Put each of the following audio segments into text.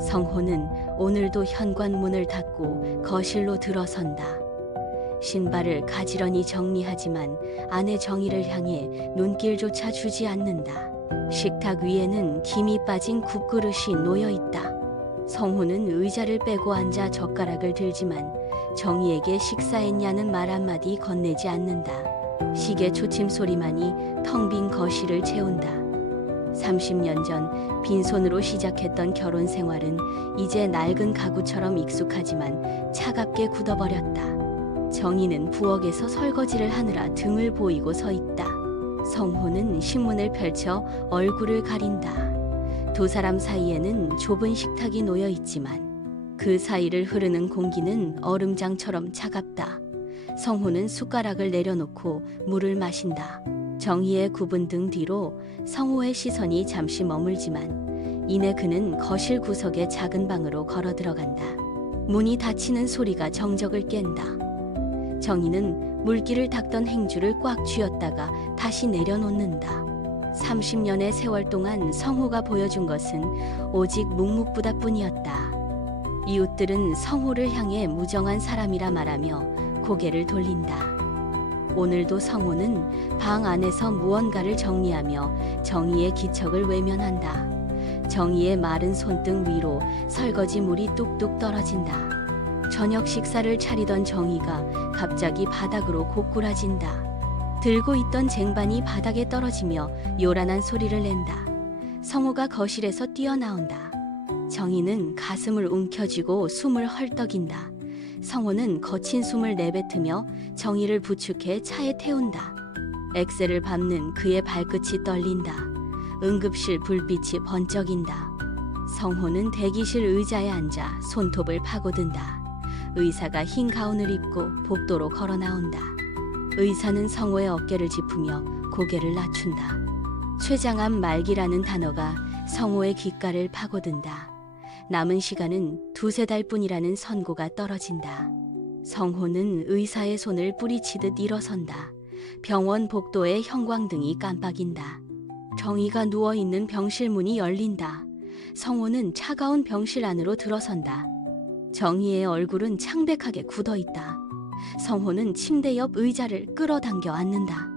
성호는 오늘도 현관문을 닫고 거실로 들어선다. 신발을 가지런히 정리하지만 아내 정희를 향해 눈길조차 주지 않는다. 식탁 위에는 김이 빠진 국그릇이 놓여 있다. 성호는 의자를 빼고 앉아 젓가락을 들지만 정희에게 식사했냐는 말 한마디 건네지 않는다. 시계 초침 소리만이 텅 빈 거실을 채운다. 30년 전 빈손으로 시작했던 결혼 생활은 이제 낡은 가구처럼 익숙하지만 차갑게 굳어버렸다. 정희는 부엌에서 설거지를 하느라 등을 보이고 서 있다. 성호는 신문을 펼쳐 얼굴을 가린다. 두 사람 사이에는 좁은 식탁이 놓여 있지만 그 사이를 흐르는 공기는 얼음장처럼 차갑다. 성호는 숟가락을 내려놓고 물을 마신다. 정희의 굽은 등 뒤로 성호의 시선이 잠시 머물지만 이내 그는 거실 구석의 작은 방으로 걸어 들어간다. 문이 닫히는 소리가 정적을 깬다. 정희는 물기를 닦던 행주를 꽉 쥐었다가 다시 내려놓는다. 30년의 세월 동안 성호가 보여준 것은 오직 묵묵부답뿐이었다. 이웃들은 성호를 향해 무정한 사람이라 말하며 고개를 돌린다. 오늘도 성호는 방 안에서 무언가를 정리하며 정희의 기척을 외면한다. 정희의 마른 손등 위로 설거지 물이 뚝뚝 떨어진다. 저녁 식사를 차리던 정희가 갑자기 바닥으로 고꾸라진다. 들고 있던 쟁반이 바닥에 떨어지며 요란한 소리를 낸다. 성호가 거실에서 뛰어나온다. 정희는 가슴을 움켜쥐고 숨을 헐떡인다. 성호는 거친 숨을 내뱉으며 정희를 부축해 차에 태운다. 엑셀을 밟는 그의 발끝이 떨린다. 응급실 불빛이 번쩍인다. 성호는 대기실 의자에 앉아 손톱을 파고든다. 의사가 흰 가운을 입고 복도로 걸어 나온다. 의사는 성호의 어깨를 짚으며 고개를 낮춘다. 췌장암 말기라는 단어가 성호의 귓가를 파고든다. 남은 시간은 두세 달뿐이라는 선고가 떨어진다. 성호는 의사의 손을 뿌리치듯 일어선다. 병원 복도에 형광등이 깜빡인다. 정희가 누워있는 병실 문이 열린다. 성호는 차가운 병실 안으로 들어선다. 정희의 얼굴은 창백하게 굳어있다. 성호는 침대 옆 의자를 끌어당겨 앉는다.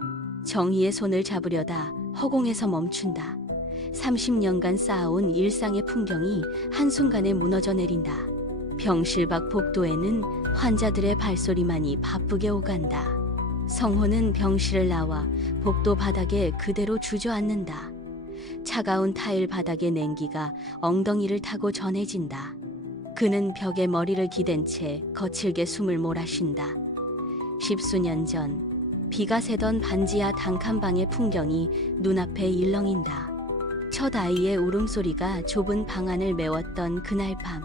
정희의 손을 잡으려다 허공에서 멈춘다. 30년간 쌓아온 일상의 풍경이 한순간에 무너져 내린다. 병실 밖 복도에는 환자들의 발소리만이 바쁘게 오간다. 성호는 병실을 나와 복도 바닥에 그대로 주저앉는다. 차가운 타일 바닥의 냉기가 엉덩이를 타고 전해진다. 그는 벽에 머리를 기댄 채 거칠게 숨을 몰아쉰다. 십수년 전 비가 새던 반지하 단칸방의 풍경이 눈앞에 일렁인다. 첫 아이의 울음소리가 좁은 방 안을 메웠던 그날 밤,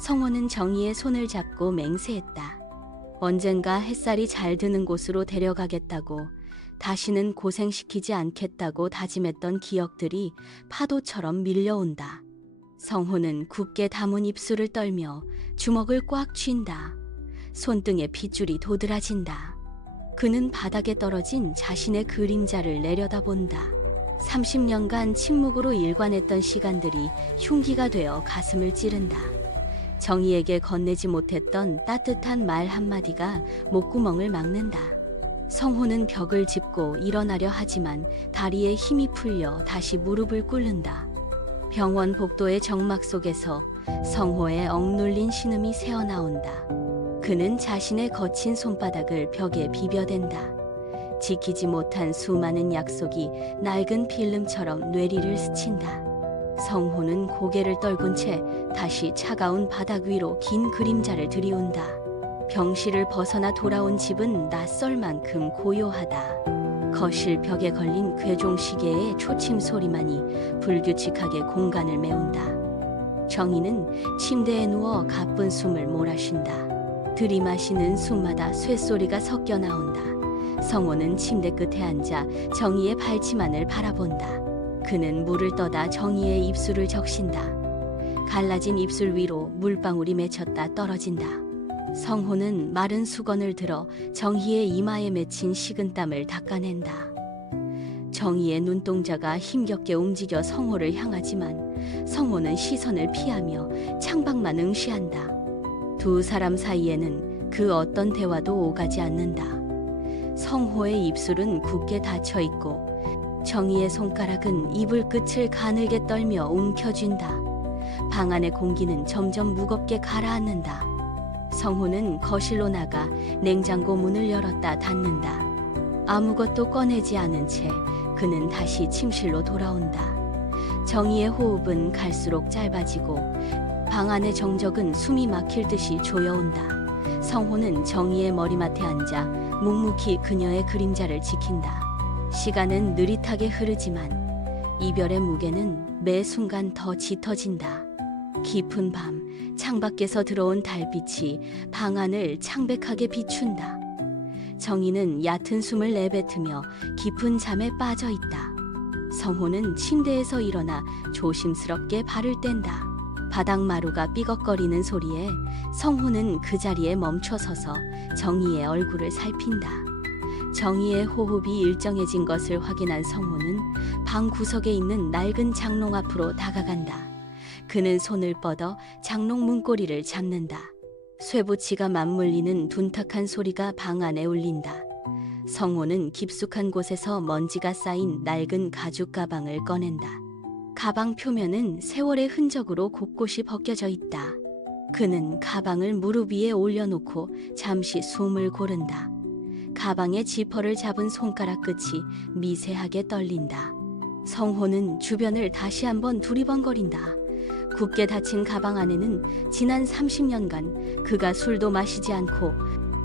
성호는 정희의 손을 잡고 맹세했다. 언젠가 햇살이 잘 드는 곳으로 데려가겠다고, 다시는 고생시키지 않겠다고 다짐했던 기억들이 파도처럼 밀려온다. 성호는 굳게 담은 입술을 떨며 주먹을 꽉 쥔다. 손등에 핏줄이 도드라진다. 그는 바닥에 떨어진 자신의 그림자를 내려다본다. 30년간 침묵으로 일관했던 시간들이 흉기가 되어 가슴을 찌른다. 정희에게 건네지 못했던 따뜻한 말 한마디가 목구멍을 막는다. 성호는 벽을 짚고 일어나려 하지만 다리에 힘이 풀려 다시 무릎을 꿇는다. 병원 복도의 정막 속에서 성호의 억눌린 신음이 새어나온다. 그는 자신의 거친 손바닥을 벽에 비벼댄다. 지키지 못한 수많은 약속이 낡은 필름처럼 뇌리를 스친다. 성호는 고개를 떨군 채 다시 차가운 바닥 위로 긴 그림자를 들이운다. 병실을 벗어나 돌아온 집은 낯설 만큼 고요하다. 거실 벽에 걸린 괴종시계의 초침 소리만이 불규칙하게 공간을 메운다. 정희는 침대에 누워 가쁜 숨을 몰아쉰다. 들이마시는 숨마다 쇳소리가 섞여 나온다. 성호는 침대 끝에 앉아 정희의 발치만을 바라본다. 그는 물을 떠다 정희의 입술을 적신다. 갈라진 입술 위로 물방울이 맺혔다 떨어진다. 성호는 마른 수건을 들어 정희의 이마에 맺힌 식은땀을 닦아낸다. 정희의 눈동자가 힘겹게 움직여 성호를 향하지만 성호는 시선을 피하며 창밖만 응시한다. 두 사람 사이에는 그 어떤 대화도 오가지 않는다. 성호의 입술은 굳게 닫혀 있고 정희의 손가락은 이불 끝을 가늘게 떨며 움켜쥔다. 방 안의 공기는 점점 무겁게 가라앉는다. 성호는 거실로 나가 냉장고 문을 열었다 닫는다. 아무것도 꺼내지 않은 채 그는 다시 침실로 돌아온다. 정희의 호흡은 갈수록 짧아지고 방 안의 정적은 숨이 막힐 듯이 조여온다. 성호는 정희의 머리맡에 앉아 묵묵히 그녀의 그림자를 지킨다. 시간은 느릿하게 흐르지만 이별의 무게는 매 순간 더 짙어진다. 깊은 밤, 창밖에서 들어온 달빛이 방 안을 창백하게 비춘다. 정희는 얕은 숨을 내뱉으며 깊은 잠에 빠져 있다. 성호는 침대에서 일어나 조심스럽게 발을 뗀다. 바닥마루가 삐걱거리는 소리에 성호는 그 자리에 멈춰서서 정희의 얼굴을 살핀다. 정희의 호흡이 일정해진 것을 확인한 성호는 방 구석에 있는 낡은 장롱 앞으로 다가간다. 그는 손을 뻗어 장롱 문고리를 잡는다. 쇠붙이가 맞물리는 둔탁한 소리가 방 안에 울린다. 성호는 깊숙한 곳에서 먼지가 쌓인 낡은 가죽 가방을 꺼낸다. 가방 표면은 세월의 흔적으로 곳곳이 벗겨져 있다. 그는 가방을 무릎 위에 올려놓고 잠시 숨을 고른다. 가방의 지퍼를 잡은 손가락 끝이 미세하게 떨린다. 성호는 주변을 다시 한번 두리번거린다. 굳게 닫힌 가방 안에는 지난 30년간 그가 술도 마시지 않고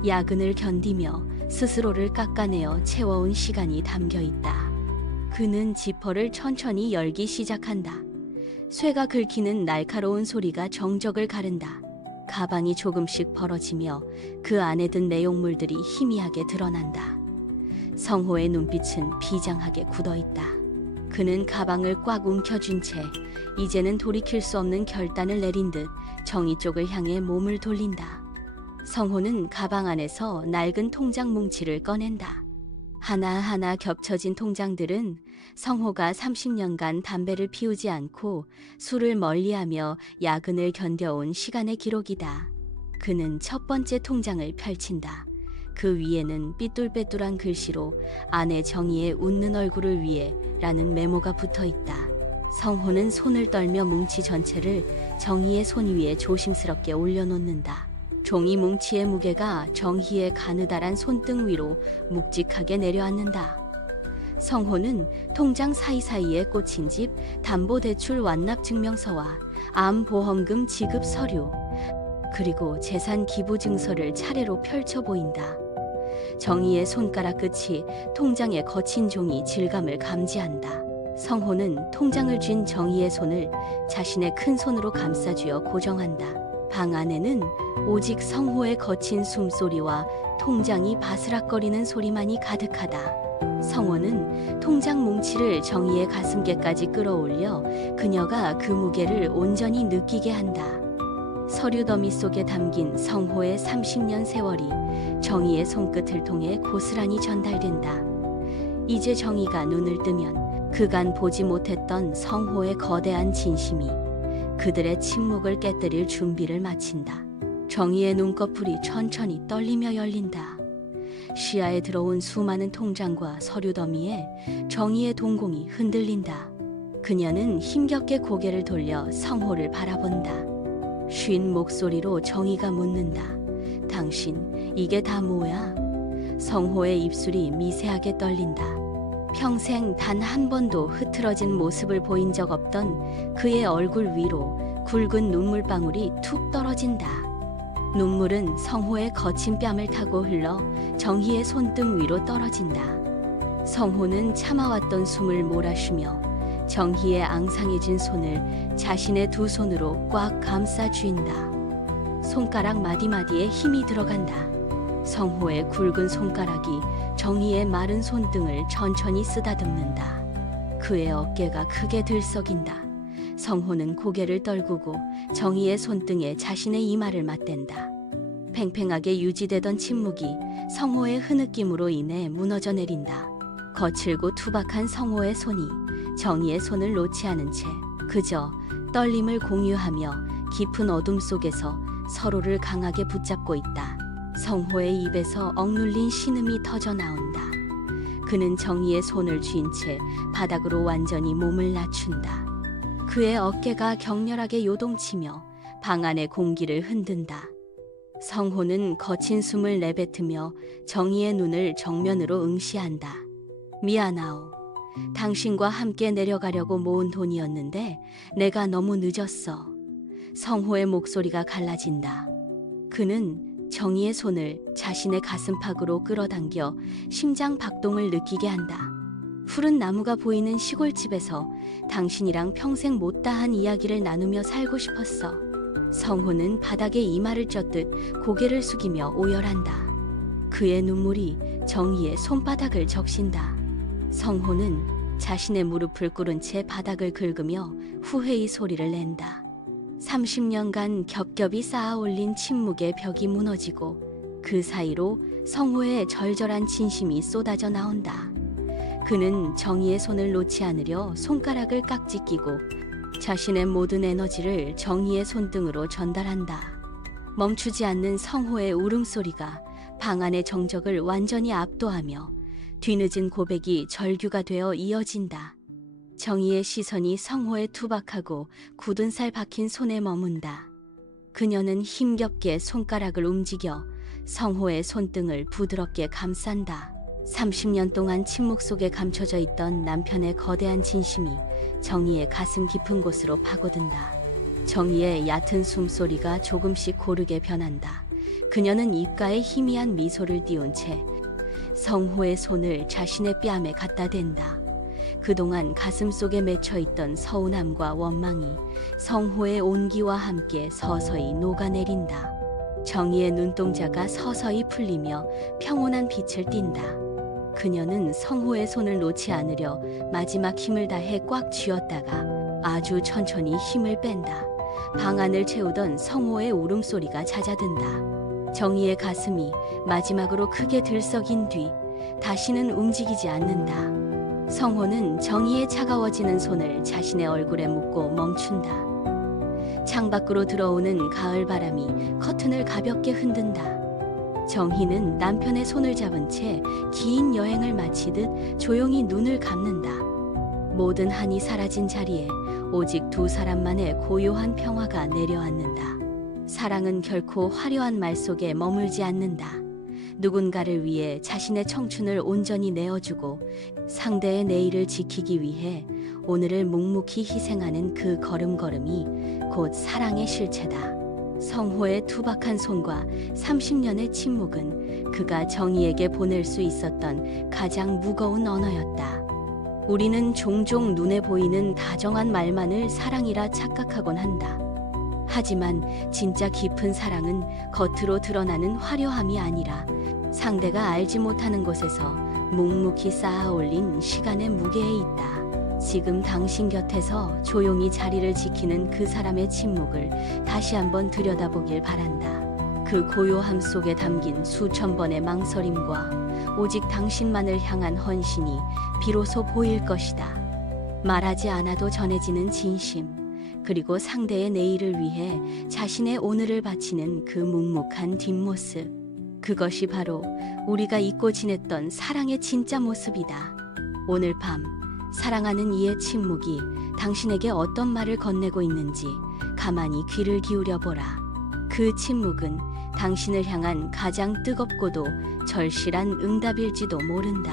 야근을 견디며 스스로를 깎아내어 채워온 시간이 담겨 있다. 그는 지퍼를 천천히 열기 시작한다. 쇠가 긁히는 날카로운 소리가 정적을 가른다. 가방이 조금씩 벌어지며 그 안에 든 내용물들이 희미하게 드러난다. 성호의 눈빛은 비장하게 굳어있다. 그는 가방을 꽉 움켜쥔 채 이제는 돌이킬 수 없는 결단을 내린 듯 정희 쪽을 향해 몸을 돌린다. 성호는 가방 안에서 낡은 통장 뭉치를 꺼낸다. 하나하나 겹쳐진 통장들은 성호가 30년간 담배를 피우지 않고 술을 멀리하며 야근을 견뎌온 시간의 기록이다. 그는 첫 번째 통장을 펼친다. 그 위에는 삐뚤빼뚤한 글씨로 아내 정희의 웃는 얼굴을 위해 라는 메모가 붙어 있다. 성호는 손을 떨며 뭉치 전체를 정희의 손 위에 조심스럽게 올려놓는다. 종이 뭉치의 무게가 정희의 가느다란 손등 위로 묵직하게 내려앉는다. 성호는 통장 사이사이에 꽂힌 집 담보대출 완납증명서와 암보험금 지급 서류, 그리고 재산 기부 증서를 차례로 펼쳐 보인다. 정희의 손가락 끝이 통장의 거친 종이 질감을 감지한다. 성호는 통장을 쥔 정희의 손을 자신의 큰 손으로 감싸쥐어 고정한다. 방 안에는 오직 성호의 거친 숨소리와 통장이 바스락거리는 소리만이 가득하다. 성호는 통장 뭉치를 정희의 가슴께까지 끌어올려 그녀가 그 무게를 온전히 느끼게 한다. 서류 더미 속에 담긴 성호의 30년 세월이 정희의 손끝을 통해 고스란히 전달된다. 이제 정희가 눈을 뜨면 그간 보지 못했던 성호의 거대한 진심이 그들의 침묵을 깨뜨릴 준비를 마친다. 정희의 눈꺼풀이 천천히 떨리며 열린다. 시야에 들어온 수많은 통장과 서류 더미에 정희의 동공이 흔들린다. 그녀는 힘겹게 고개를 돌려 성호를 바라본다. 쉰 목소리로 정희가 묻는다. 당신, 이게 다 뭐야? 성호의 입술이 미세하게 떨린다. 평생 단 한 번도 흐트러진 모습을 보인 적 없던 그의 얼굴 위로 굵은 눈물방울이 툭 떨어진다. 눈물은 성호의 거친 뺨을 타고 흘러 정희의 손등 위로 떨어진다. 성호는 참아왔던 숨을 몰아쉬며 정희의 앙상해진 손을 자신의 두 손으로 꽉 감싸 쥐인다. 손가락 마디마디에 힘이 들어간다. 성호의 굵은 손가락이 정희의 마른 손등을 천천히 쓰다듬는다. 그의 어깨가 크게 들썩인다. 성호는 고개를 떨구고 정희의 손등에 자신의 이마를 맞댄다. 팽팽하게 유지되던 침묵이 성호의 흐느낌으로 인해 무너져 내린다. 거칠고 투박한 성호의 손이 정희의 손을 놓지 않은 채 그저 떨림을 공유하며 깊은 어둠 속에서 서로를 강하게 붙잡고 있다. 성호의 입에서 억눌린 신음이 터져 나온다. 그는 정희의 손을 쥔 채 바닥으로 완전히 몸을 낮춘다. 그의 어깨가 격렬하게 요동치며 방 안의 공기를 흔든다. 성호는 거친 숨을 내뱉으며 정희의 눈을 정면으로 응시한다. 미안하오. 당신과 함께 내려가려고 모은 돈이었는데 내가 너무 늦었어. 성호의 목소리가 갈라진다. 그는 정희의 손을 자신의 가슴팍으로 끌어당겨 심장 박동을 느끼게 한다. 푸른 나무가 보이는 시골집에서 당신이랑 평생 못다한 이야기를 나누며 살고 싶었어. 성호는 바닥에 이마를 쪘듯 고개를 숙이며 오열한다. 그의 눈물이 정희의 손바닥을 적신다. 성호는 자신의 무릎을 꿇은 채 바닥을 긁으며 후회의 소리를 낸다. 30년간 겹겹이 쌓아올린 침묵의 벽이 무너지고 그 사이로 성호의 절절한 진심이 쏟아져 나온다. 그는 정희의 손을 놓지 않으려 손가락을 깍지 끼고 자신의 모든 에너지를 정희의 손등으로 전달한다. 멈추지 않는 성호의 울음소리가 방 안의 정적을 완전히 압도하며 뒤늦은 고백이 절규가 되어 이어진다. 정희의 시선이 성호의 투박하고 굳은 살 박힌 손에 머문다. 그녀는 힘겹게 손가락을 움직여 성호의 손등을 부드럽게 감싼다. 30년 동안 침묵 속에 감춰져 있던 남편의 거대한 진심이 정희의 가슴 깊은 곳으로 파고든다. 정희의 얕은 숨소리가 조금씩 고르게 변한다. 그녀는 입가에 희미한 미소를 띄운 채 성호의 손을 자신의 뺨에 갖다 댄다. 그동안 가슴속에 맺혀있던 서운함과 원망이 성호의 온기와 함께 서서히 녹아내린다. 정희의 눈동자가 서서히 풀리며 평온한 빛을 띈다. 그녀는 성호의 손을 놓지 않으려 마지막 힘을 다해 꽉 쥐었다가 아주 천천히 힘을 뺀다. 방 안을 채우던 성호의 울음소리가 잦아든다. 정희의 가슴이 마지막으로 크게 들썩인 뒤 다시는 움직이지 않는다. 성호는 정희의 차가워지는 손을 자신의 얼굴에 묻고 멈춘다. 창밖으로 들어오는 가을 바람이 커튼을 가볍게 흔든다. 정희는 남편의 손을 잡은 채 긴 여행을 마치듯 조용히 눈을 감는다. 모든 한이 사라진 자리에 오직 두 사람만의 고요한 평화가 내려앉는다. 사랑은 결코 화려한 말 속에 머물지 않는다. 누군가를 위해 자신의 청춘을 온전히 내어주고 상대의 내일을 지키기 위해 오늘을 묵묵히 희생하는 그 걸음걸음이 곧 사랑의 실체다. 성호의 투박한 손과 30년의 침묵은 그가 정희에게 보낼 수 있었던 가장 무거운 언어였다. 우리는 종종 눈에 보이는 다정한 말만을 사랑이라 착각하곤 한다. 하지만 진짜 깊은 사랑은 겉으로 드러나는 화려함이 아니라 상대가 알지 못하는 곳에서 묵묵히 쌓아올린 시간의 무게에 있다. 지금 당신 곁에서 조용히 자리를 지키는 그 사람의 침묵을 다시 한번 들여다보길 바란다. 그 고요함 속에 담긴 수천 번의 망설임과 오직 당신만을 향한 헌신이 비로소 보일 것이다. 말하지 않아도 전해지는 진심, 그리고 상대의 내일을 위해 자신의 오늘을 바치는 그 묵묵한 뒷모습. 그것이 바로 우리가 잊고 지냈던 사랑의 진짜 모습이다. 오늘 밤 사랑하는 이의 침묵이 당신에게 어떤 말을 건네고 있는지 가만히 귀를 기울여 보라. 그 침묵은 당신을 향한 가장 뜨겁고도 절실한 응답일지도 모른다.